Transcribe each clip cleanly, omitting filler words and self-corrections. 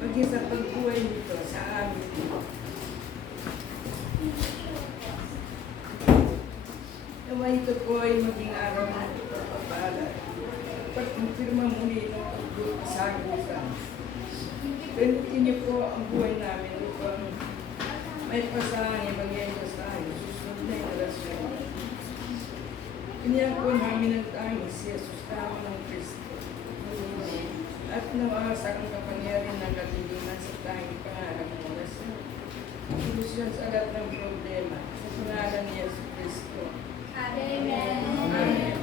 maging sa pagbuhay nito sa amin. Nawa ito po ay maging araw na pagpapala. Pagkumpirma muli ng pagsagutan. Pinutin niyo po ang buhay namin upang may pasahang ebanghelyo sa amin. Susunod na yung relasyon. Iniyak po namin ang tanging si Jesus tama ng Kristo. At nawasak ang kapangyarihan ng katiliman sa tanging pangarap ng relasyon. Solusyon sa lahat ng problema. Sa pangalan ni Jesus Kristo. Amen. Amen.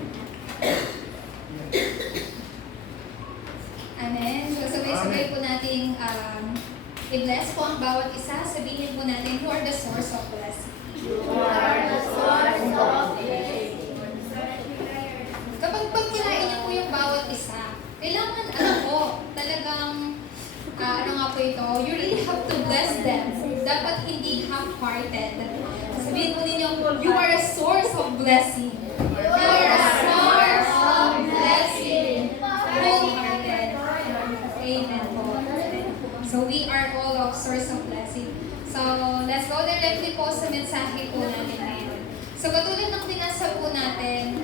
Amen. So sabay-sabay po nating i-bless po ang bawat isa. Sabihin po natin, you are the source of blessing. You are the source of blessing. Kapag pagkirain niyo po yung bawat isa, kailangan, talagang, ano nga po ito, you really have to bless them. Dapat hindi half-hearted. Sabihin po ninyo, you are a source of blessing. You are a source of blessing. Wholehearted. Amen po. So we are all of source of blessing. So let's go directly po sa mensahe po natin ngayon. So katulad ng binasa po natin,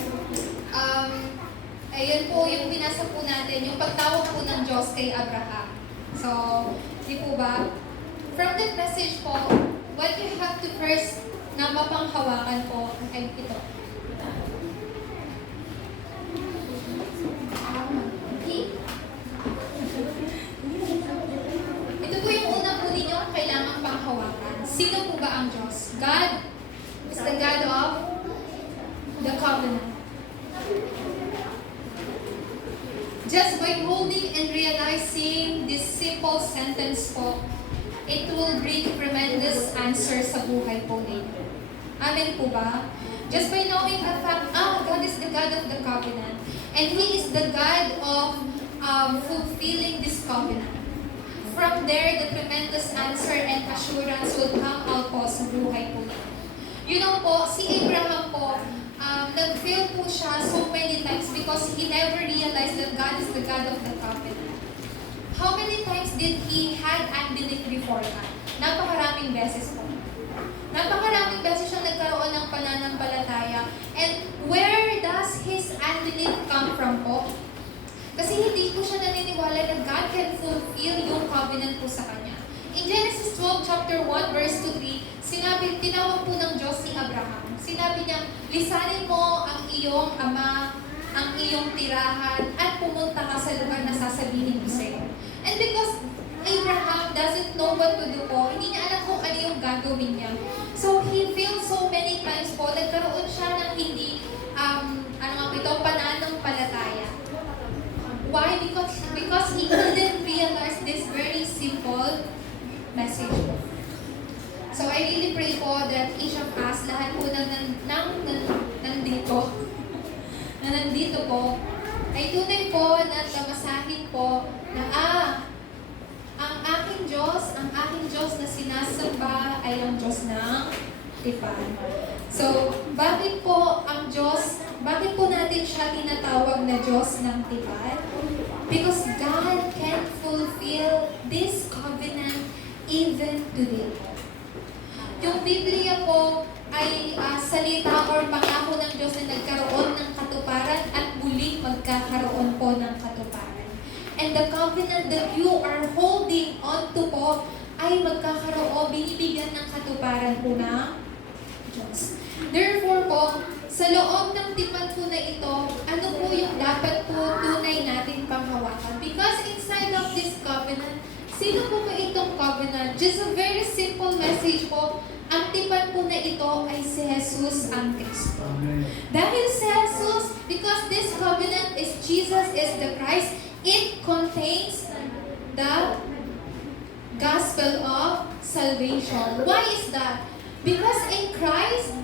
ayun po yung binasa po natin, yung pagtawag po ng Diyos kay Abraham. So, di po ba? From that message po, what you have to first na mapanghawakan po ay ito. Ito po yung una po ninyo kailangan panghawakan. Sino po ba ang Diyos? God is the God of the covenant. Just by holding and realizing this simple sentence po, it will bring tremendous answers sa buhay po ninyo. Amen po ba? Just by knowing the fact, God is the God of the covenant. And He is the God of fulfilling this covenant. From there, the tremendous answer and assurance will come out po sa buhay po ninyo. You know po, si Abraham po, nag-fail po siya so many times because he never realized that God is the God of the covenant. How many times did he had unbelief before that? Napakaraming beses po. Napakaraming beses siyang nagkaroon ng pananampalataya. And where does his unbelief come from po? Kasi hindi po siya naniniwala na God can fulfill yung covenant po sa kanya. In Genesis 12, chapter 1, verse 2-3, tinawag po ng Diyos si Abraham. Sinabi niya, lisanin mo ang iyong ama, ang iyong tirahan, at pumunta ka sa lugar na sasabihin ko sa iyo. And because Abraham doesn't know what to do po, hindi niya alam kung ano yung gagawin niya. So, he failed so many times po, nagkaroon siya ng hindi, pananampalataya. Why? Because he didn't realize this very simple message. So I really pray po that each of us, lahat po nandito po, ay tunay po na tamasahin po na ang aking Diyos na sinasamba ay ang Diyos ng tipan. So, bakit po natin siya tinatawag na Diyos ng tipan? Because God can fulfill this covenant even today. Yung Biblia po ay salita or pangako ng Diyos na nagkaroon ng katuparan at muling magkakaroon po ng katuparan. And the covenant that you are holding on to po ay magkakaroon, binibigyan ng katuparan po ng Diyos. Therefore po, sa loob ng tipan po na ito, ano po yung dapat po tunay natin panghawakan? Because inside of this covenant, sino po ba itong covenant? Just a very simple message po, ang tipan po na ito ay si Jesus ang Kristo. Dahil si Jesus, because this covenant is Jesus is the Christ, it contains the gospel of salvation. Why is that? Because in Christ,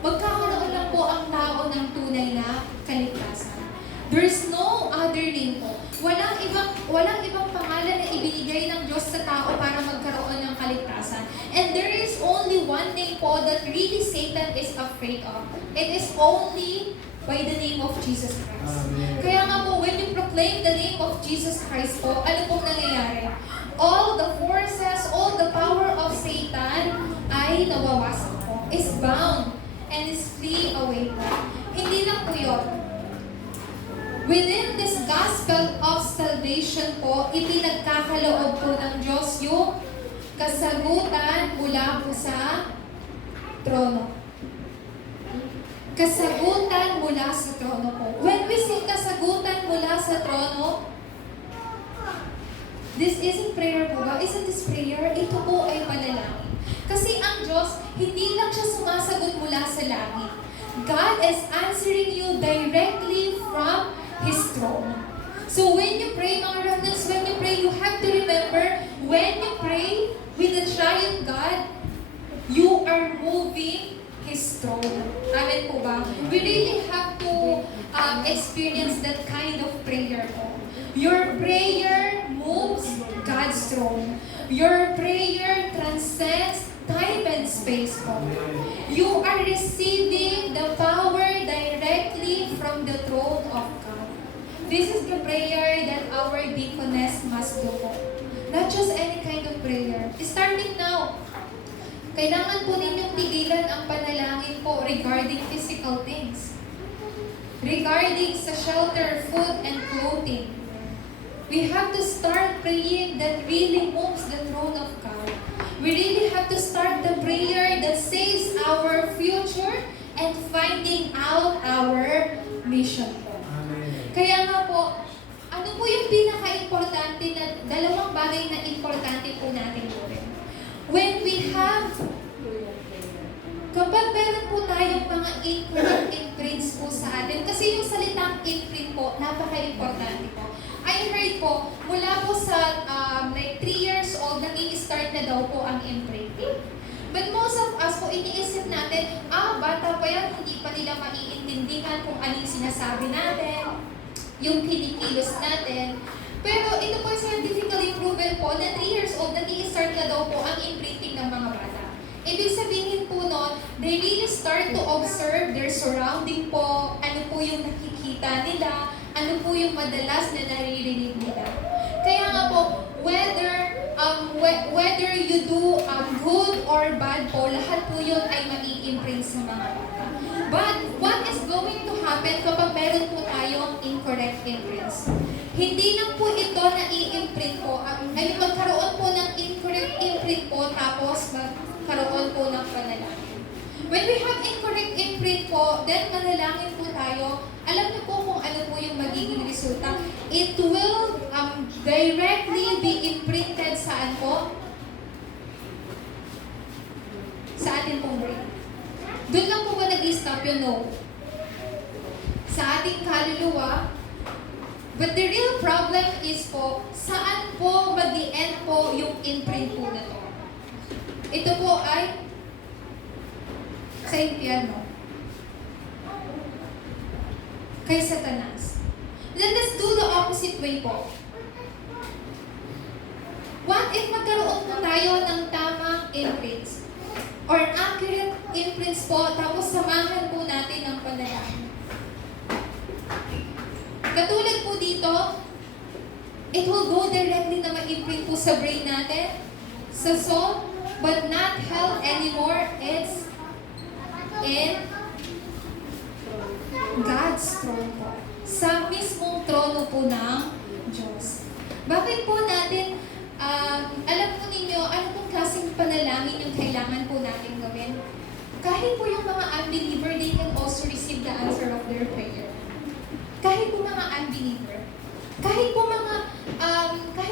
magkakaroon lang po ang tao ng tunay na kaligtasan. There is no other name po. Walang ibang pangalan na ibinigay ng Diyos sa tao para magkaroon ng kaligtasan. And there is only one name po that really Satan is afraid of. It is only by the name of Jesus Christ. Amen. Kaya nga po, when you proclaim proclaim the name of Jesus Christ po, ano pong nangyayari? All the forces, all the power of Satan ay nawawasak po, is bound, and is free away po. Hindi lang po yun. Within this gospel of salvation po, ipinagkakaloob po ng Diyos yung kasagutan mula po sa trono. Kasagutan mula sa trono po. When we say kasagutan mula sa trono, this isn't prayer po ba? Isn't this prayer? Ito po ay panalangin. Kasi ang Diyos, hindi lang siya sumasagot mula sa langit. God is answering you directly from His throne. So when you pray, mga remnants, when you pray, you have to remember, when you pray with the triune God, you are moving His throne. Amen po ba? We really have to experience that kind of prayer po. Your prayer moves God's throne. Your prayer transcends time and space po. You are receiving the power directly from the throne of God. This is the prayer that our deaconess must do po. Not just any kind of prayer. Starting now, kailangan po ninyong tigilan ang panalangin po regarding physical things. Regarding sa shelter, food, and clothing. We have to start praying that really moves the throne of God. We really have to start the prayer that saves our future and finding out our mission po. Kaya nga po, ano po yung pinaka-importante na dalawang bagay na importante po natin po rin? When we have, kapag meron po tayong mga incorrect imprints po sa atin, kasi yung salitang imprint po, napaka-importante po. I heard po, mula po sa like 3 years old, nag-i-start na daw po ang imprinting. But most of us po, iniisip natin, bata pa yan, hindi pa nila maiintindihan kung anong sinasabi natin, yung kinikilos natin. Pero ito po scientifically proven po na 3 years old, nag-i-start na daw po ang imprinting ng mga bata. Ibig sabihin po nun, they really start to observe their surrounding po, ano po yung nakikita nila, ano po yung madalas na naririnig nila. Kaya nga po, whether you do good or bad po, lahat po yun ay mai-imprint sa mga bata. But what is going to happen kapag meron po tayong incorrect imprints? Hindi lang po ito na i-imprint po, ay magkaroon po ng incorrect imprint po, tapos magkaroon po ng panalangin. When we have incorrect imprint po, then manalangin po tayo, alam niyo po kung ano po yung magiging resulta. It will directly be imprinted saan po? Sa ating pong brain. Doon lang po ba nag-i-stop yun? No. Sa ating kaluluwa. But the real problem is po, saan po mag-i-end po yung imprint po na to? Ito po ay sa impyerno. Kay Satanas. Then let's do the opposite way po. What if magkaroon po tayo ng tamang imprints? Or accurate imprints po, tapos samahan po natin ng panalangin. Katulad po dito, it will go directly na ma-imprint po sa brain natin, sa soul, but not health anymore. It's in God's throne po. Sa mismong trono po ng Diyos. Bakit po natin, alam po ninyo, ano pong klaseng panalangin yung kailangan po natin gawin? Kahit po yung mga unbeliever, they can also receive the answer of their prayer. Kahit po mga unbeliever, kahit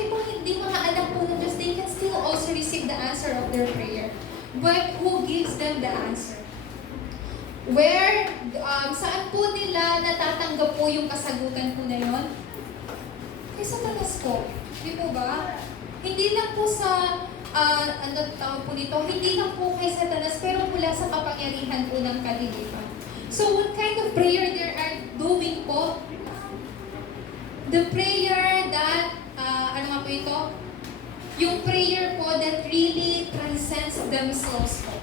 po hindi mga anak po ng Diyos, they can still also receive the answer of their prayer. But who gives them the answer? Where, saan po nila natatanggap po yung kasagutan po na yun? Kay Satanas po. Di po ba? Hindi lang po sa, ano tawag po dito, hindi lang po kay Satanas, pero mula sa kapangyarihan po ng kadiliman. So what kind of prayer they are doing po? The prayer that, ano nga po ito? Yung prayer po that really transcends themselves po.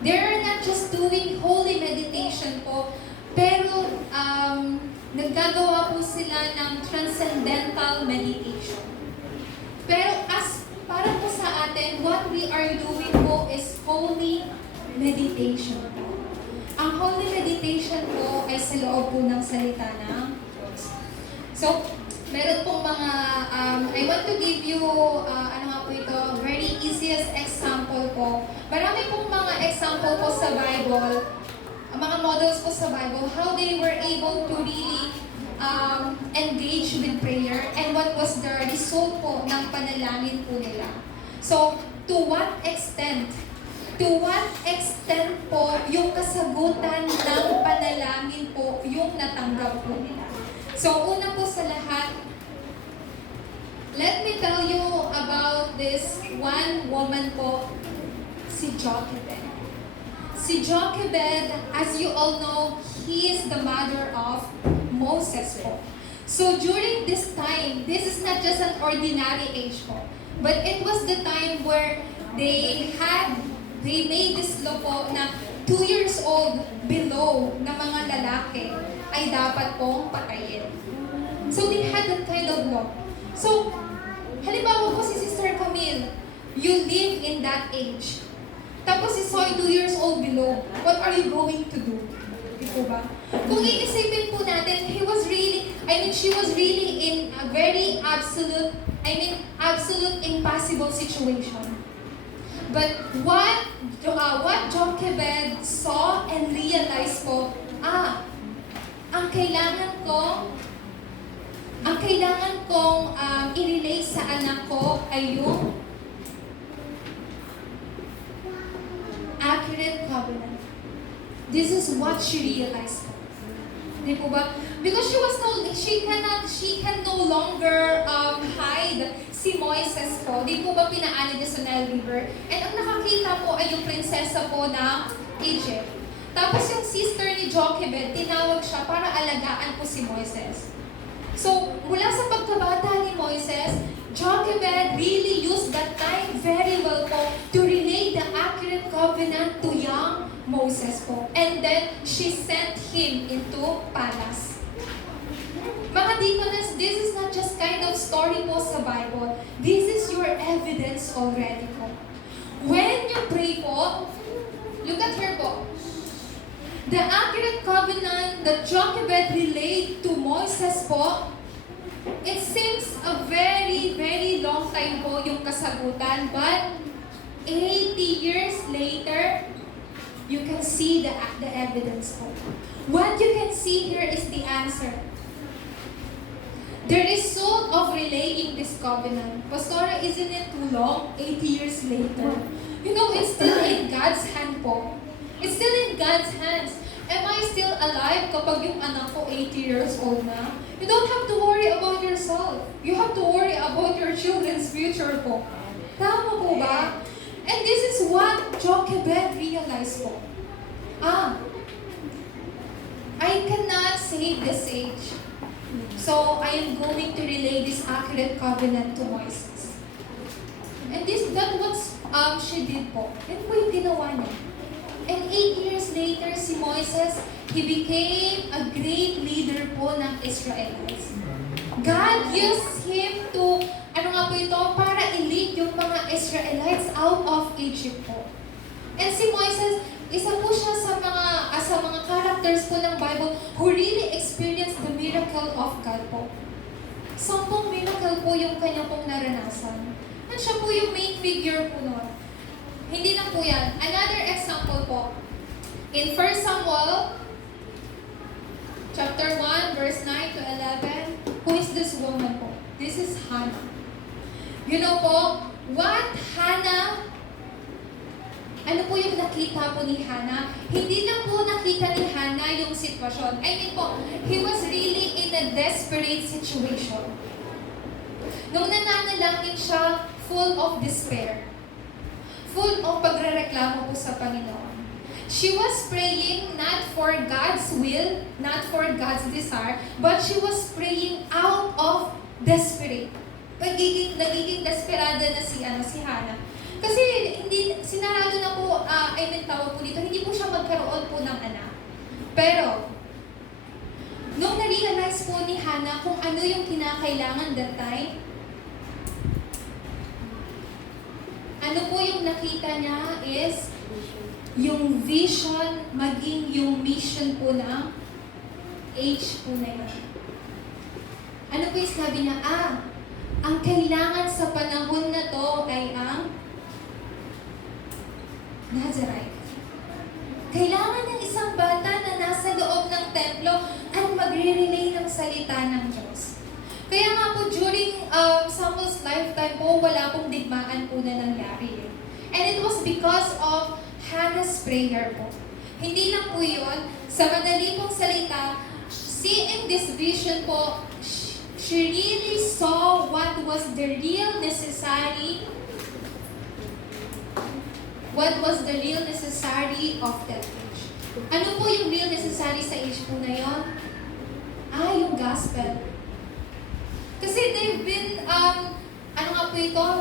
They're not just doing holy meditation po, pero naggagawa po sila ng transcendent transcendental meditation. Pero as para po sa atin, what we are doing po is holy meditation po. Ang holy meditation po ay sa loob po ng salita ng Diyos. So, meron pong mga, I want to give you, ano nga po ito, very easiest example po. Marami pong mga example po sa Bible, mga models po sa Bible, how they were able to really engage with prayer and what was the result po ng panalangin po nila. So, to what extent po yung kasagutan ng panalangin po yung natanggap po nila. So, una po sa lahat, let me tell you about this one woman po, si Jochebed. Si Jochebed, as you all know, he is the mother of Moses po. So during this time, this is not just an ordinary age po, but it was the time where they made this law po na 2 years old below na mga lalaki ay dapat pong patayin. So they had that kind of law. So, halimbawa po si Sister Camille, you live in that age. Tapos si Soy 2 years old below, what are you going to do? Di po ba? Kung iisipin po natin, she was really in a very absolute impossible situation. But what Jochebed saw and realized po, ang kailangan kong i-relate sa anak ko ay yung accurate covenant. This is what she realized po. Di po ba? Because she can no longer hide si Moises po. Di po ba pinaano niya sa Nile River? And ang nakakita po ay yung prinsesa po ng Egypt. Tapos yung sister ni Jochebed, tinawag siya para alagaan po si Moises. So, mula sa pagkabata ni Moises, Jochebed really used that time very well po to relay the accurate covenant to young Moses po. And then, she sent him into palace. Mga deaconess, this is not just kind of story po sa Bible. This is your evidence already po. When you pray po, look at here po. The accurate covenant that Jochebed relayed to Moses po, it seems a very, very long time po yung kasagutan, but 80 years later, you can see the evidence po. What you can see here is the answer. The result of relaying this covenant. Pastora, isn't it too long? 80 years later. You know, it's still in God's hand po. It's still in God's hands. Am I still alive kapag yung anak ko 80 years old na? You don't have to worry about yourself. You have to worry about your children's future po. Tama po ba? And this is what Jochebed realized po. I cannot save this age. So, I am going to relay this accurate covenant to Moises. And that's what she did po. Yan po yung ginawa niya. And 8 years later, si Moises, he became a great leader po ng Israelites. God used him to, para i-lead yung mga Israelites out of Egypt po. And si Moises, isa po siya sa mga characters po ng Bible who really experienced the miracle of God po. 10 miracle po yung kanya pong naranasan. At siya po yung main figure po noon. Hindi lang po yan. Another example po. In 1 Samuel, chapter 1, verse 9 to 11, who is this woman po? This is Hannah. You know po, what Hannah, ano po yung nakita po ni Hannah? Hindi lang po nakita ni Hannah yung sitwasyon. I mean po, he was really in a desperate situation. Nung nananalangin siya, full of despair. Full of pagrereklamo po sa Panginoon. She was praying not for God's will, not for God's desire, but she was praying out of desperate. Nagiging desperada na si Hannah. Kasi sinarado na po, tawag po dito, hindi po siya magkaroon po ng anak. Pero, Nung na-realize po ni Hannah kung ano yung kinakailangan that time, ano po yung nakita niya is yung vision, maging yung mission po ng age po na yun. Ano po yung sabi niya? Ang kailangan sa panahon na to ay ang Nazarite. Kailangan ng isang bata na nasa loob ng templo at magre-relay ng salita ng Diyos. Kaya nga po, during Samuel's lifetime po, wala pong digmaan po na nangyari. And it was because of Hannah's prayer po. Hindi lang po yun, sa madali pong salita, seeing this vision po, she really saw what was the real necessary of that age. Ano po yung real necessary sa age po na yun? Yung gospel. Kasi they've been,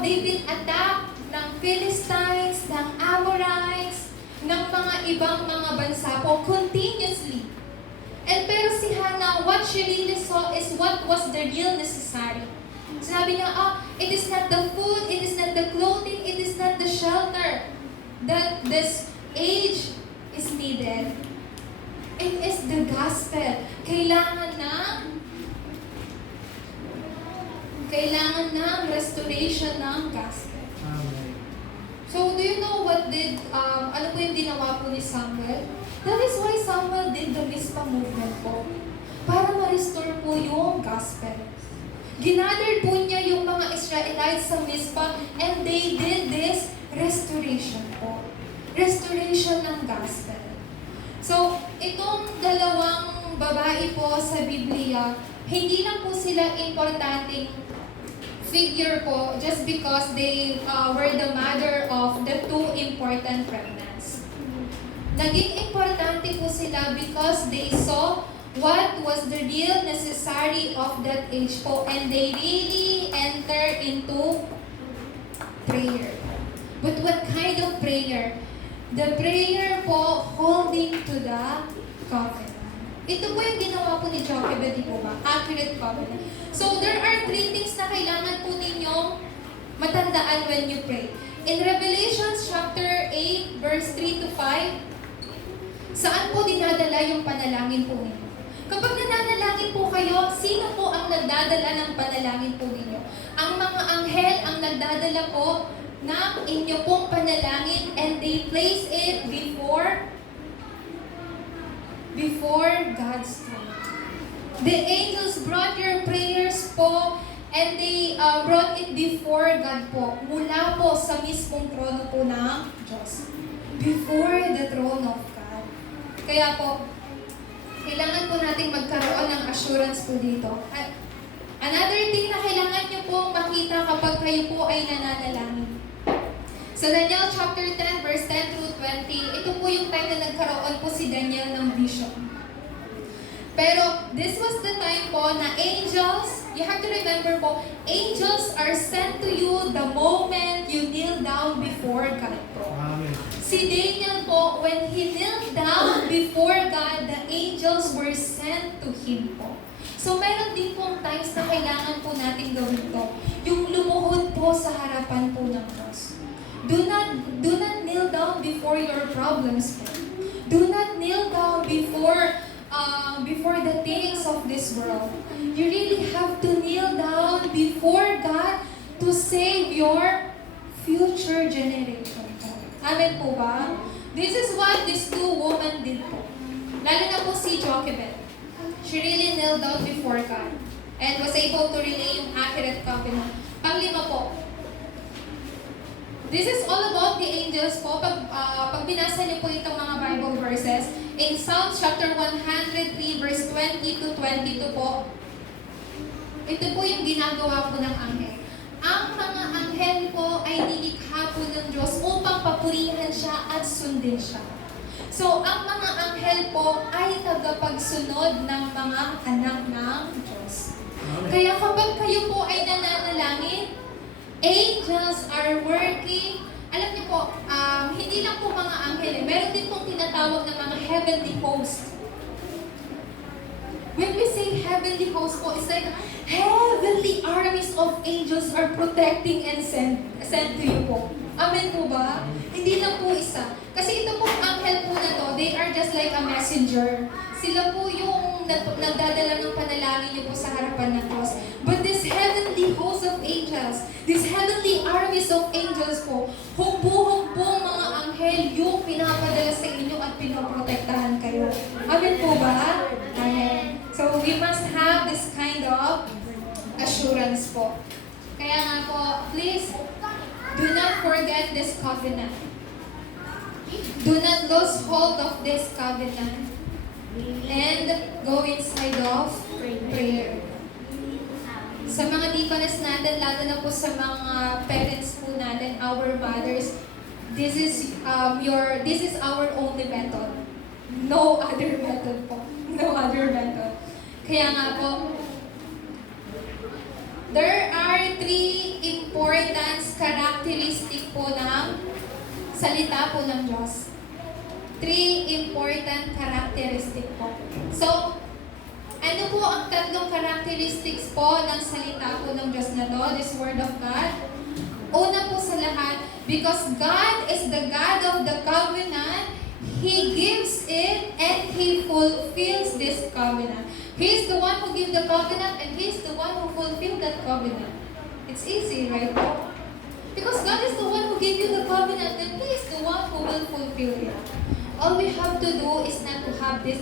they've been attacked ng Philistines, ng Amorites, ng mga ibang mga bansa po continuously. And pero si Hannah, what she really saw is what was the real necessary. Sabi niya, it is not the food, it is not the clothing, it is not the shelter that this age is needed. It is the gospel. Kailangan ng restoration ng gospel. So, do you know what ano po yung ginawa po ni Samuel? That is why Samuel did the Mizpah movement po. Para ma-restore po yung gospel. Ginather po niya yung mga Israelites sa Mizpah and they did this restoration po. Restoration ng gospel. So, itong dalawang babae po sa Biblia, hindi lang po sila importanteng figure po just because they were the mother of the two important remnants. Naging importante po sila because they saw what was the real necessary of that age po and they really enter into prayer. But what kind of prayer? The prayer po holding to the covenant. Ito po yung ginawa po ni Jochebed, di po ba? Accurate covenant. So, there are 3 things na kailangan po ninyong matandaan when you pray. In Revelation chapter 8, verse 3 to 5, saan po dinadala yung panalangin po ninyo? Kapag nananalangin po kayo, sino po ang nagdadala ng panalangin po ninyo? Ang mga anghel ang nagdadala po ng inyo pong panalangin and they place it before God's throne. The angels brought your prayers po and they brought it before God po. Mula po sa mismong trono po ng Diyos. Before the throne of God. Kaya po, kailangan po natin magkaroon ng assurance po dito. At another thing na kailangan nyo pong makita kapag kayo po ay nananalangin. Sa Daniel chapter 10, verse 10 through 20, ito po yung time na nagkaroon po si Daniel ng vision. Pero this was the time po na angels, you have to remember po, angels are sent to you the moment you kneel down before God po. Amen. Si Daniel po, when he knelt down before God, the angels were sent to him po. So meron din pong times na kailangan po natin gawin to. Yung lumuhod po sa harapan po ng Diyos. Do not kneel down before your problems po. Do not kneel down before the things of this world. You really have to kneel down before God to save your future generation. Amen po ba? This is what these 2 women did po. Lalo na po si Jochebed. She really knelt down before God and was able to relay yung accurate covenant. Panglima po, this is all about the angels po. Pag binasa niyo po itong mga Bible verses, in Psalms chapter 103 verse 20 to 22 po, ito po yung ginagawa po ng anghel. Ang mga anghel po ay nilikha po ng Diyos upang papurihan siya at sundin siya. So, ang mga anghel po ay tagapagsunod ng mga anak ng Diyos. Kaya kapag kayo po ay nananalangin, angels are working. Alam niyo po, hindi lang po mga anghel, meron din pong tinatawag ng mga heavenly host. When we say heavenly host po, it's like heavenly armies of angels are protecting and sent to you po. Amen po ba? Hindi lang po isa. Kasi ito pong anghel po na to, they are just like a messenger. Sila po yung nagdadala ng panalangin niyo po sa harapan ng Diyos. But this heavenly host of angels, these heavenly armies of angels po, hugbo-hugbo mga anghel yung pinapadala sa inyo at pinoprotektahan kayo. Amen po ba? Amen. So we must have this kind of assurance po. Kaya nga po, please, do not forget this covenant. Do not lose hold of this covenant. And go inside of prayer. Sa mga deaconess natin, lalo na po sa mga parents po natin, our mothers, this is our only method. No other method po. No other method. Kaya nga po, there are 3 important characteristic po ng salita po ng Diyos. 3 important characteristic po. So, ano po ang 3 characteristics po ng salita po ng Diyos na to, this Word of God? Una po sa lahat, because God is the God of the covenant, He gives it and He fulfills this covenant. He is the one who gives the covenant and He is the one who fulfills that covenant. It's easy, right? Because God is the one who gave you the covenant and He is the one who will fulfill it. All we have to do is not to have this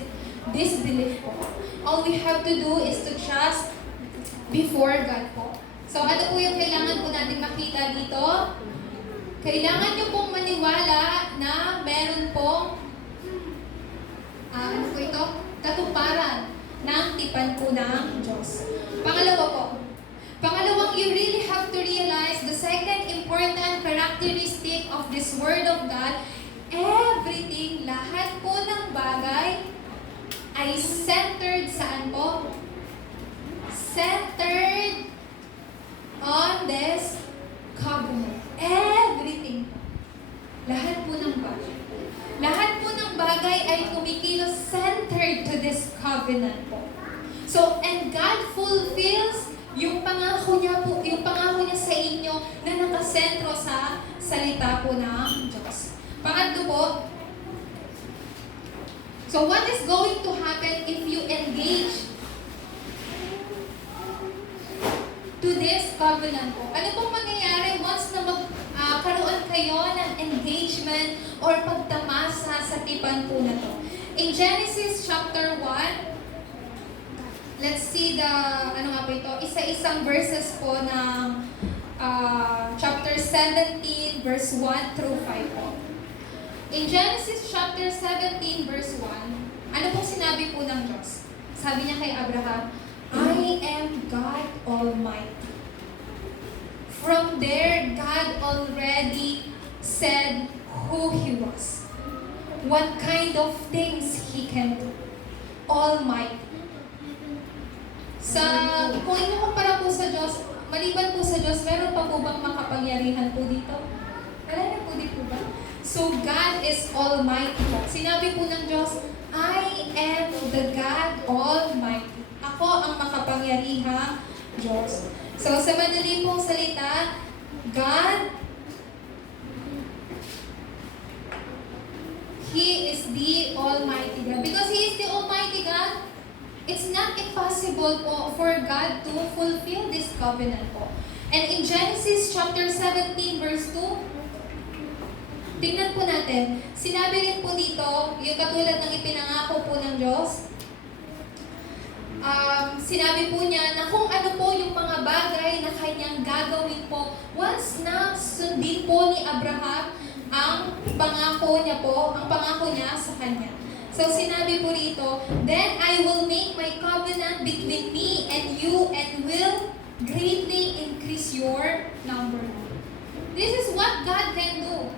belief po. All we have to do is to trust before God po. So ano po yung kailangan po natin makita dito? Kailangan nyo pong maniwala na meron pong ano po ito? Katuparan ng tipan po ng Diyos. Pangalawa po. Pangalawang, you really have to realize the second important characteristic of this Word of God, everything, lahat po ng bagay ay centered saan po? Centered on this covenant. Everything. Lahat po ng bagay. Lahat po ng bagay ay kumikilos centered to this covenant po. So, and God fulfills yung pangako niya po, yung pangako niya sa inyo na nakasentro sa salita po ng Diyos. Pangatlo po, so what is going to happen if you engage to this covenant po? Ano pong mangyayari once na magkaroon kayo ng engagement or pagtamasa sa tipan po na to? In Genesis chapter 1, let's see the, ano nga po ito, isa-isang verses po ng chapter 17, verse 1 through 5 po. In Genesis chapter 17, verse 1, ano pong sinabi po ng Diyos? Sabi niya kay Abraham, I am God Almighty. From there, God already said who He was. What kind of things He can do. Almighty. Kung ikukumpara po sa Diyos, maliban po sa Diyos, meron pa po bang makapangyarihan po dito? Wala na po dito ba? So, God is Almighty po. Sinabi po ng Diyos, I am the God Almighty. Ako ang makapangyarihang Diyos. So, sa madali pong salita, God, He is the Almighty God. Because He is the Almighty God, it's not impossible po for God to fulfill this covenant po. And in Genesis chapter 17 verse 2, tingnan po natin, sinabi rin po dito, yung katulad ng ipinangako po ng Diyos, sinabi po niya na kung ano po yung mga bagay na kanyang gagawin po once na sundin po ni Abraham ang pangako niya po, ang pangako niya sa kanya. So sinabi po rito, then I will make my covenant between me and you and will greatly increase your number. This is what God can do.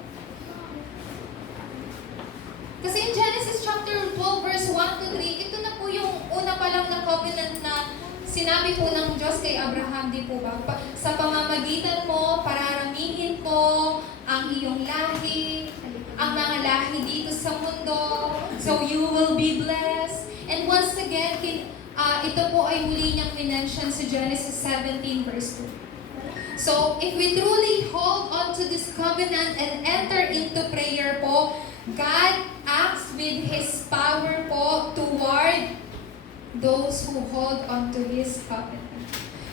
Kasi in Genesis chapter 12 verse 1 to 3, ito na po yung una pa lang na covenant na sinabi po ng Diyos kay Abraham, di po ba? Sa pamamagitan mo, pararamihin ko ang iyong lahi, ang mga lahi dito sa mundo, so you will be blessed. And once again, ito po ay muli niyang minention sa Genesis 17 verse 2. So, if we truly hold on to this covenant and enter into prayer po, God acts with His power po toward those who hold on to His covenant.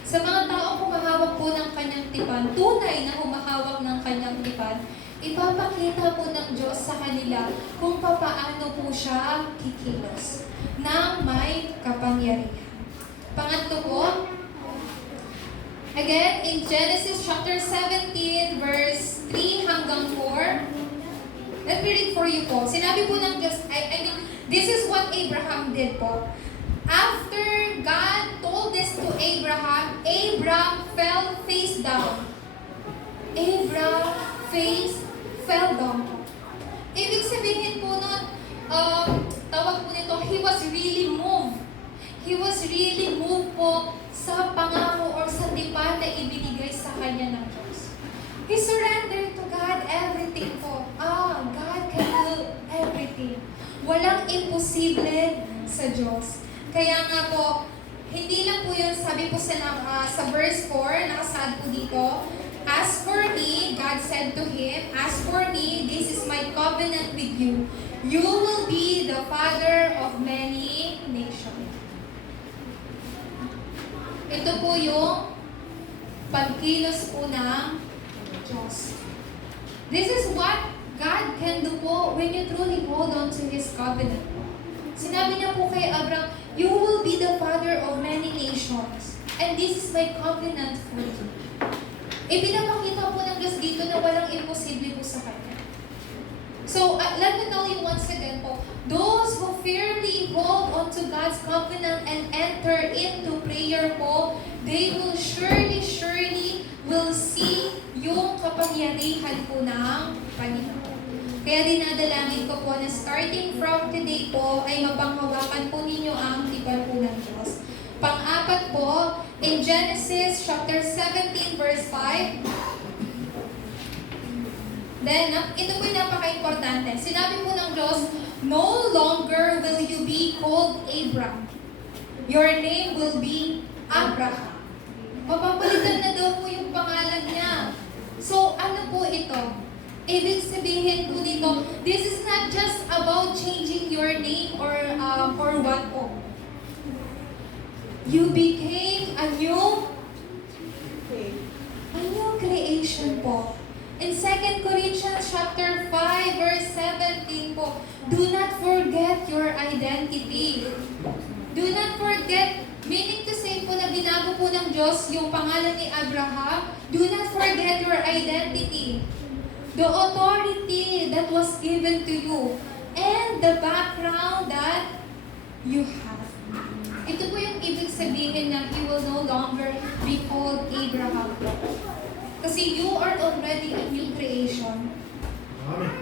Sa mga taong humahawak po ng kanyang tipan, tunay na humahawak ng kanyang tipan, ipapakita po ng Diyos sa kanila kung papaano po siya kikilos ng may kapangyarihan. Pangatlo po, again, in Genesis chapter 17, verse 3 hanggang 4, let me read for you po. Sinabi po ng Diyos, I mean, this is what Abraham did po. After God told this to Abraham, Abraham fell face down. Abraham fell down po. Ibig sabihin po nun, tawag po nito, he was really moved. He was really moved po sa pangako or sa tipan na ibinigay sa kanya ng Diyos. He surrendered to God everything po. God can do everything. Walang imposible sa Diyos. Kaya nga po, hindi lang po yun, sabi po sa verse 4, nakasaad po dito, as for me, God said to him, as for me, this is my covenant with you. You will be the father of many nations. Ito po yung pagkilos po ng Diyos. This is what God can do po when you truly hold on to His covenant. Sinabi niya po kay Abraham, you will be the father of many nations. And this is my covenant for you. Ipinapakita po ng Diyos dito na walang imposible po sa Kanya. So, let me tell you once again po, those who firmly hold on to God's covenant and enter into prayer po, they will surely will see yung kapangyarihan po ng Panginoon. Kaya dinadalangin ko po na starting from today po ay mapanghawakan po ninyo ang tipan po ng Diyos. Pang-apat po, in Genesis chapter 17 verse 5, then, ito po yung napaka-importante. Sinabi po ng Diyos, no longer will you be called Abram. Your name will be Abraham. Mapapalitan na daw po yung pangalan niya. So, ano po ito? Ibig sabihin po dito, this is not just about changing your name or what po. You became a new creation po. In 2 Corinthians chapter 5 verse 17 po, do not forget your identity. Do not forget, meaning to say po na binago po ng Diyos yung pangalan ni Abraham, do not forget your identity. The authority that was given to you and the background that you have. Ito po yung ibig sabihin na you will no longer be called Abraham. Kasi you are already a new creation.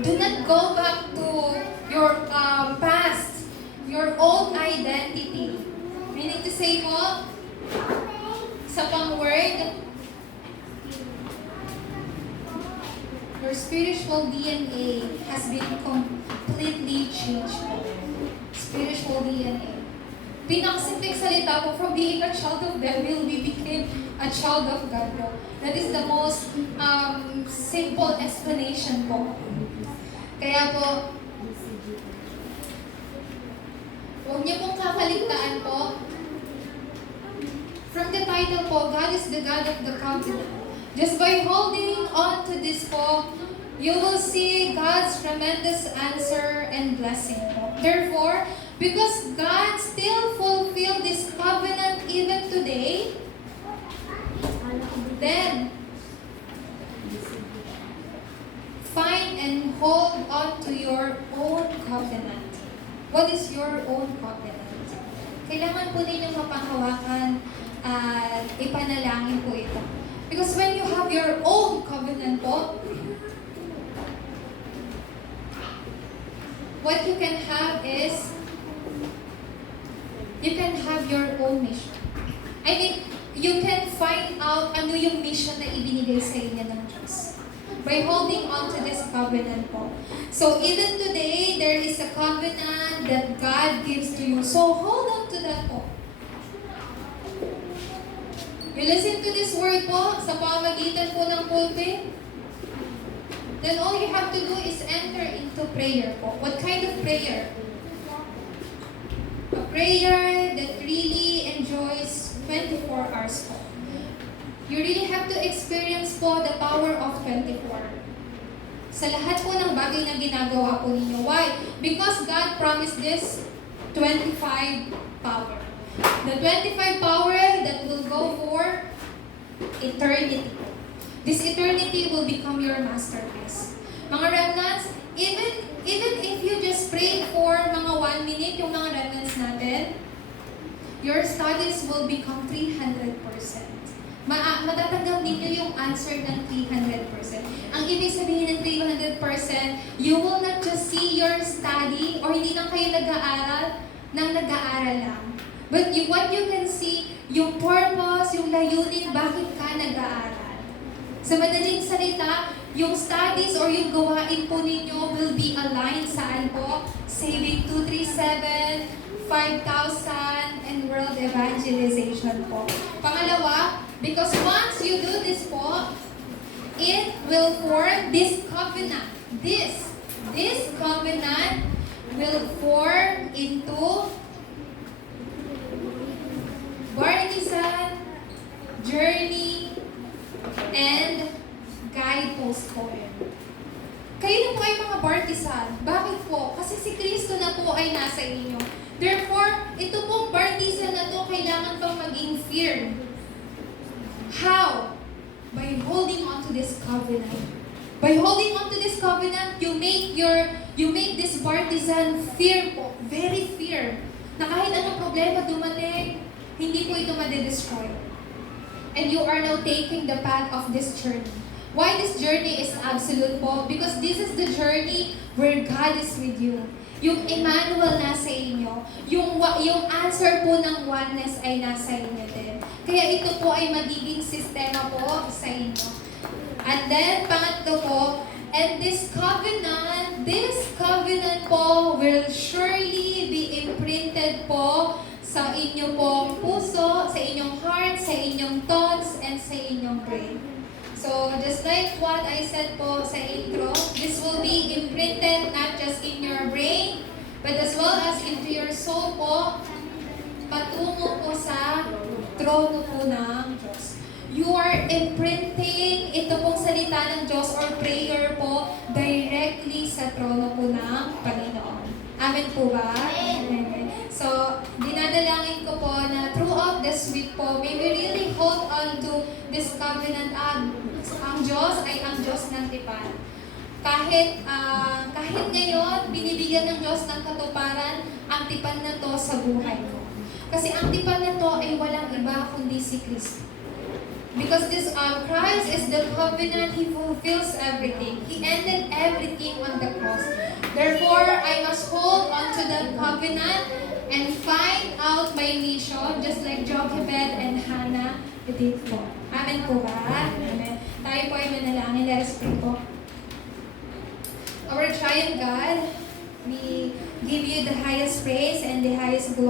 Do not go back to your past, your old identity. Meaning to say mo, sa pang-word, your spiritual DNA has been completely changed. Spiritual DNA. Pinakasimpleng salita po, from being a child of devil, we became a child of God. That is the most simple explanation po. Kaya po, huwag niyo pong kakaligtaan po. From the title po, God is the God of the covenant. Just by holding on to this po, you will see God's tremendous answer and blessing po. Therefore, because God still fulfilled this covenant even today, then find and hold on to your own covenant. What is your own covenant? Kailangan po ninyong mapanghawakan at ipanalangin po ito. Because when you have your own covenant po, what you can have is, you can have your own mission. I mean, you can find out ano yung mission na ibinigay sa inyo ng Diyos. By holding on to this covenant po. So even today, there is a covenant that God gives to you. So hold on to that po. You listen to this word po sa pamamagitan po ng pulpit. Then all you have to do is enter into prayer po. What kind of prayer? A prayer that really enjoys 24 hours po. You really have to experience po the power of 24. Sa lahat po ng bagay na ginagawa po ninyo. Why? Because God promised this 25 power. The 25 power that will go for eternity. This eternity will become your masterpiece. Mga remnants, even if you just pray for mga 1 minute, yung mga remnants natin, your studies will become 300%. Matatanggap ninyo yung answer ng 300%. Ang ibig sabihin ng 300%, you will not just see your study or hindi lang kayo nag-aaral lang. But what you can see, yung purpose, yung layunin, bakit ka nag-aaral. Sa madaling salita, yung studies or yung gawain po ninyo will be aligned saan po? Saving 237, 5,000, and world evangelization po. Pangalawa, because once you do this po, it will form this covenant. This covenant will form into Bartisan, journey, and guidepost po. Kayo na po ay mga Bartisan. Bakit po? Kasi si Kristo na po ay nasa inyo. Therefore, ito pong Bartisan na to kailangan pang maging firm. How? By holding on to this covenant. By holding on to this covenant, you make this Bartisan firm po. Very firm. Na kahit anong problema dumating, hindi po ito madidestroy. And you are now taking the path of this journey. Why this journey is absolute po? Because this is the journey where God is with you. Yung Emmanuel nasa inyo. Yung answer po ng oneness ay nasa inyo din. Kaya ito po ay magiging sistema po sa inyo. And then, pangatlo po, and this covenant po will surely be imprinted po sa inyo pong puso, sa inyong heart, sa inyong thoughts, and sa inyong brain. So, just like what I said po sa intro, this will be imprinted not just in your brain, but as well as into your soul po, patungo po sa trono po ng Diyos. You are imprinting ito pong salita ng Diyos or prayer po directly sa trono po ng Panginoon. Amen po ba? Amen. So, dinadalangin ko po na throughout this week po, may we really hold on to this covenant. Ang Diyos ay ang Diyos ng tipan. Kahit ngayon, binibigyan ng Diyos ng katuparan ang tipan na to sa buhay ko. Kasi ang tipan na to ay walang iba kundi si Kristo. Because this Christ is the covenant, He fulfills everything. He ended everything on the cross. Therefore, I must hold on to that covenant and find out my mission, just like Jochebed and Hannah did po. Amen po ba? Amen. Tayo po ay manalangin. Let us pray po. Our triune God, we give you the highest praise and the highest glory.